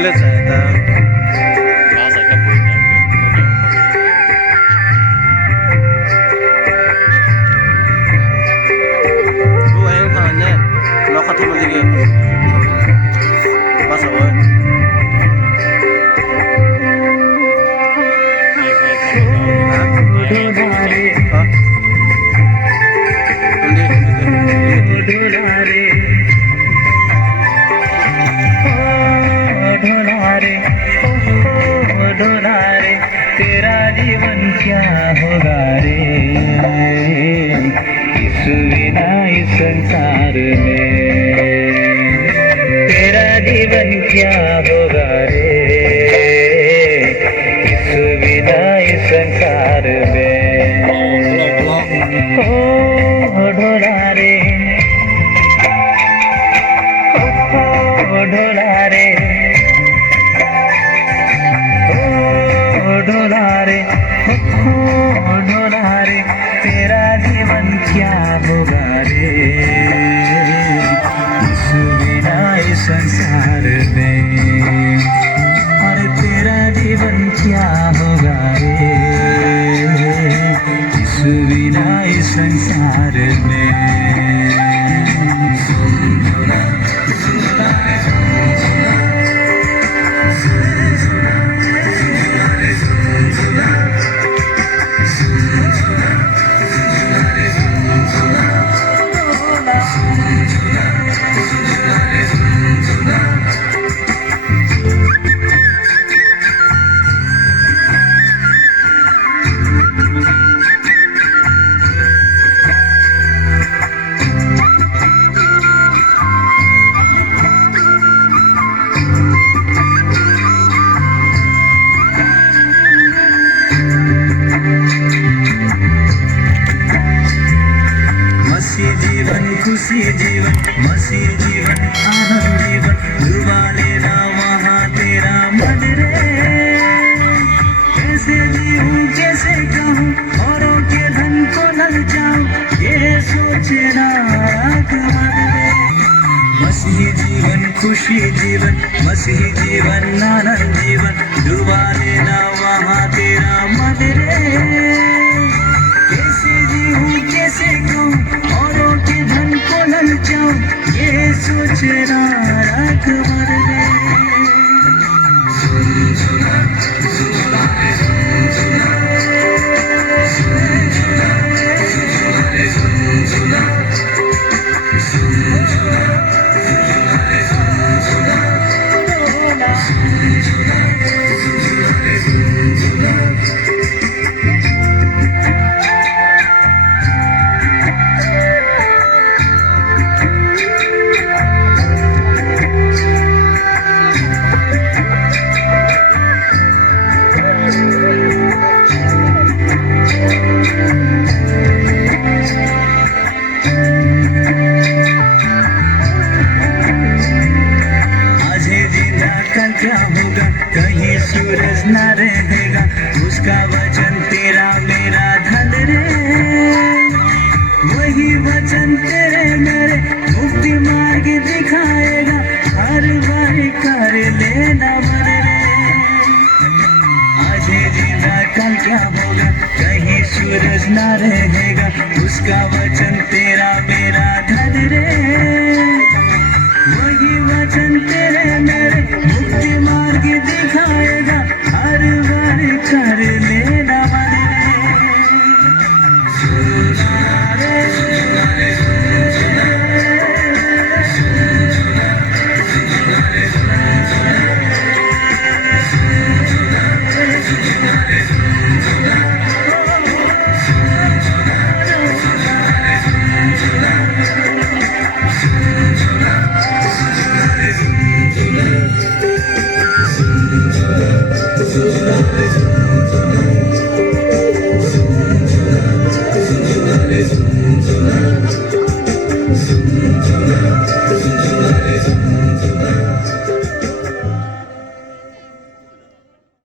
Kulit saya Rasa kabut na. Bu ayam tangannya lo ketemu lagi. Pas apa? Hah? ढोलारे तेरा जीवन क्या होगा रे इस बिना इस संसार में तेरा जीवन क्या होगा रे इस बिना इस संसार में ओ ढोलारे ओ ढोलारे ढोलारे हो ढोलारे तेरा जीवन क्या होगा रे इस बिना इस संसार में अरे तेरा जीवन क्या होगा रे इस बिना इस संसार में खुशी जीवन मसीह जीवन आनंद जीवन डुबा लेना वहाँ तेरा मन रे कैसे जीऊँ कैसे कहूँ औरों के धन को ललचाऊँ ये सोचे ना मन रे मसीह जीवन खुशी जीवन मसीह जीवन आनंद जीवन डुबा लेना वहाँ तेरा मन रे कैसे जीऊँ कैसे कहूँ औरों के धन को ललचाऊं ये सोचना राख मर रे क्या होगा कहीं सूरज न रहेगा उसका वचन तेरा मेरा धन रे वही वचन तेरे मेरे मुक्ति मार्ग दिखाएगा हर बार कर लेना मन रे आज जीना कल क्या होगा कहीं सूरज न रहेगा उसका वचन तेरा मेरा धन रे